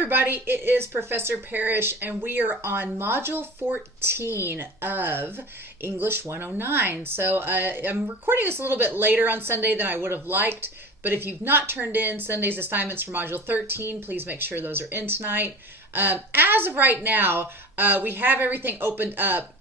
everybody, it is Professor Parish, and we are on Module 14 of English 109. So I'm recording this a little bit later on Sunday than I would have liked, but if you've not turned in Sunday's assignments for Module 13, please make sure those are in tonight. As of right now, we have everything opened up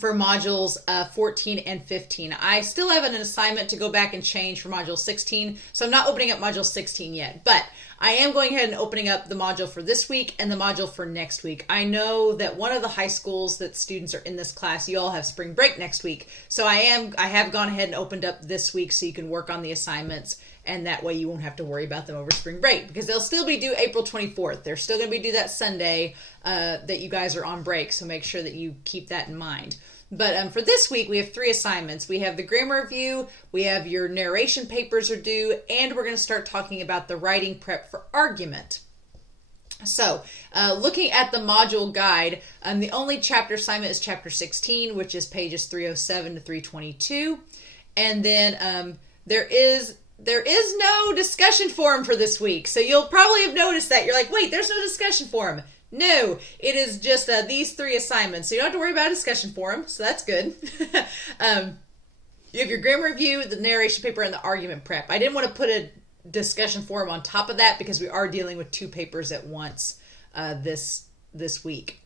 for modules 14 and 15. I still have an assignment to go back and change for module 16, so I'm not opening up module 16 yet, but I am going ahead and opening up the module for this week and the module for next week. I know that one of the high schools that students are in this class, you all have spring break next week, so I have gone ahead and opened up this week so you can work on the assignments, and that way you won't have to worry about them over spring break, because they'll still be due April 24th. They're still going to be due that Sunday that you guys are on break, so make sure that you keep that in mind. But for this week, we have 3 assignments. We have the grammar review, we have your narration papers are due, and we're going to start talking about the writing prep for argument. So, looking at the module guide, the only chapter assignment is chapter 16, which is pages 307 to 322. And then there is no discussion forum for this week. So you'll probably have noticed that. You're like, wait, there's no discussion forum. No, it is just these 3 assignments. So you don't have to worry about a discussion forum. So that's good. You have your grammar review, the narration paper, and the argument prep. I didn't want to put a discussion forum on top of that because we are dealing with 2 papers at once this week.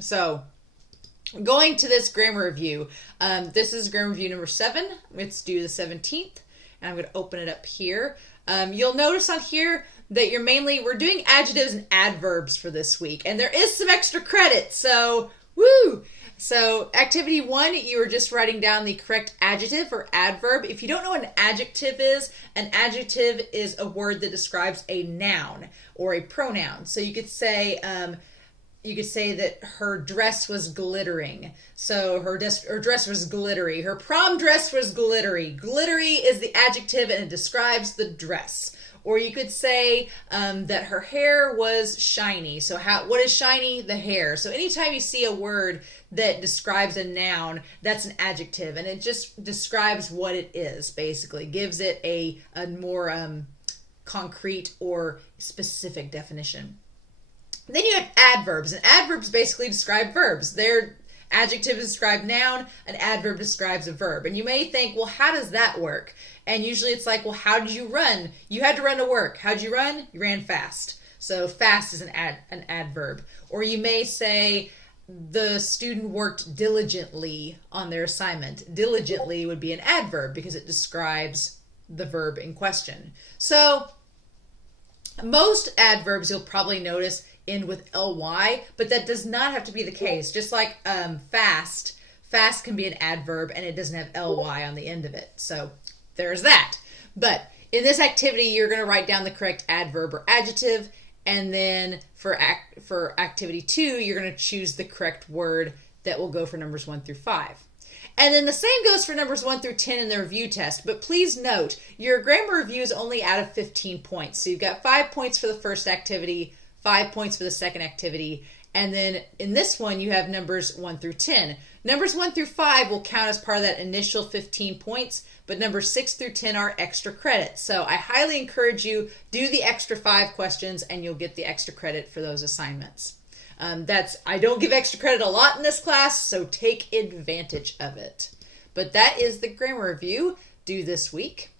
So going to this grammar review, this is grammar review number 7. It's due the 17th. And I'm going to open it up here. You'll notice on here that we're doing adjectives and adverbs for this week. And there is some extra credit. So, woo! So, activity 1, you are just writing down the correct adjective or adverb. If you don't know what an adjective is a word that describes a noun or a pronoun. So you could say that her dress was glittering. So her dress was glittery. Her prom dress was glittery. Glittery is the adjective and it describes the dress. Or you could say that her hair was shiny. So what is shiny? The hair. So anytime you see a word that describes a noun, that's an adjective. And it just describes what it is, basically. Gives it a more concrete or specific definition. Then you have adverbs, and adverbs basically describe verbs. Their adjective describes noun, an adverb describes a verb. And you may think, well, how does that work? And usually it's like, well, how did you run? You had to run to work. How'd you run? You ran fast. So fast is an adverb. Or you may say the student worked diligently on their assignment. Diligently would be an adverb because it describes the verb in question. So most adverbs you'll probably notice end with ly, but that does not have to be the case. Just like fast can be an adverb and it doesn't have ly on the end of it. So there's that. But in this activity, you're going to write down the correct adverb or adjective, and then for activity 2, you're going to choose the correct word that will go for numbers 1 through 5. And then the same goes for numbers 1 through 10 in the review test. But please note, your grammar review is only out of 15 points. So you've got 5 points for the first activity, 5 points for the second activity, and then in this one you have numbers 1 through 10. Numbers 1 through 5 will count as part of that initial 15 points, but numbers 6 through 10 are extra credit. So I highly encourage you, do the extra 5 questions and you'll get the extra credit for those assignments. I don't give extra credit a lot in this class, so take advantage of it. But that is the grammar review due this week.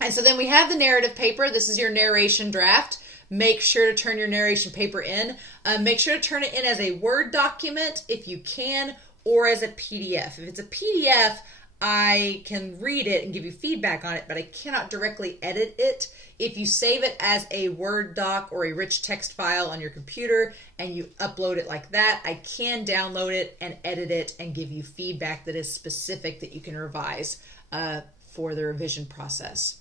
And so then we have the narrative paper. This is your narration draft. Make sure to turn your narration paper in. Make sure to turn it in as a Word document if you can, or as a PDF. If it's a PDF, I can read it and give you feedback on it, but I cannot directly edit it. If you save it as a Word doc or a rich text file on your computer and you upload it like that, I can download it and edit it and give you feedback that is specific that you can revise for the revision process.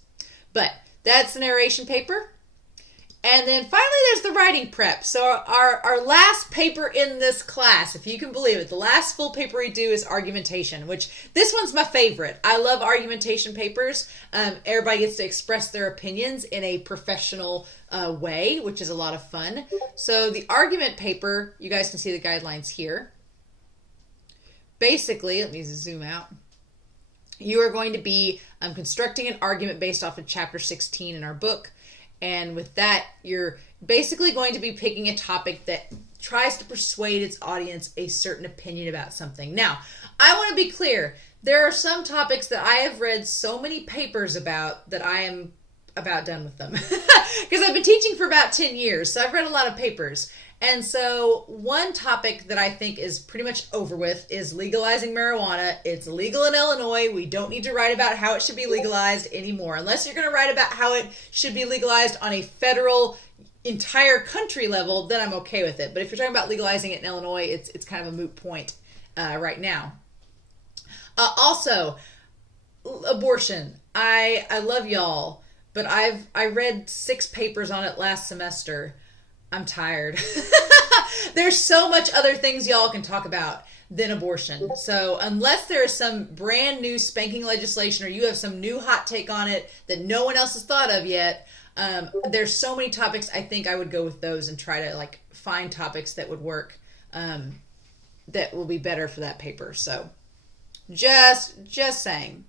But that's the narration paper. And then finally, there's the writing prep. So our last paper in this class, if you can believe it, the last full paper we do is argumentation, which this one's my favorite. I love argumentation papers. Everybody gets to express their opinions in a professional way, which is a lot of fun. So the argument paper, you guys can see the guidelines here. Basically, let me zoom out. You are going to be constructing an argument based off of chapter 16 in our book. And with that, you're basically going to be picking a topic that tries to persuade its audience a certain opinion about something. Now, I want to be clear. There are some topics that I have read so many papers about that I am about done with them. Because I've been teaching for about 10 years, so I've read a lot of papers. And so one topic that I think is pretty much over with is legalizing marijuana. It's legal in Illinois. We don't need to write about how it should be legalized anymore. Unless you're going to write about how it should be legalized on a federal, entire country level, then I'm okay with it. But if you're talking about legalizing it in Illinois, it's kind of a moot point right now. Also, abortion. I love y'all, but I read 6 papers on it last semester. I'm tired. There's so much other things y'all can talk about than abortion. So unless there is some brand new spanking legislation or you have some new hot take on it that no one else has thought of yet, there's so many topics. I think I would go with those and try to find topics that would work, that will be better for that paper. So just saying.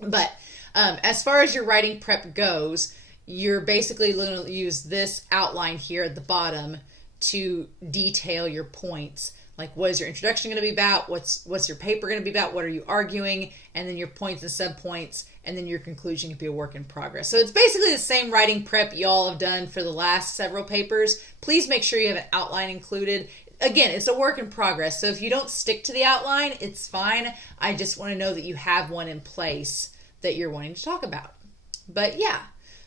But as far as your writing prep goes, you're basically going to use this outline here at the bottom to detail your points. Like, what is your introduction going to be about? What's your paper going to be about? What are you arguing? And then your points and subpoints, and then your conclusion can be a work in progress. So it's basically the same writing prep y'all have done for the last several papers. Please make sure you have an outline included. Again, it's a work in progress, so if you don't stick to the outline, it's fine. I just want to know that you have one in place that you're wanting to talk about. But yeah.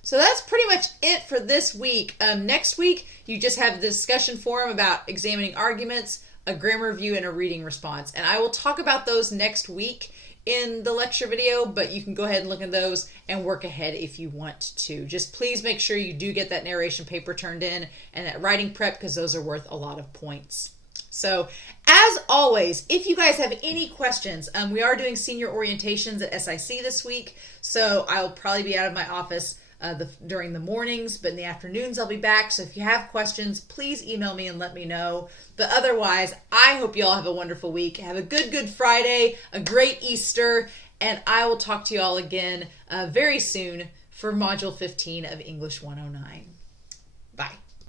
So that's pretty much it for this week. Next week, you just have the discussion forum about examining arguments, a grammar review, and a reading response. And I will talk about those next week in the lecture video, but you can go ahead and look at those and work ahead if you want to. Just please make sure you do get that narration paper turned in and that writing prep, because those are worth a lot of points. So, as always, if you guys have any questions, we are doing senior orientations at SIC this week, so I'll probably be out of my office during the mornings, but in the afternoons I'll be back. So if you have questions, please email me and let me know. But otherwise, I hope you all have a wonderful week. Have a good Friday, a great Easter, and I will talk to you all again very soon for Module 15 of English 109.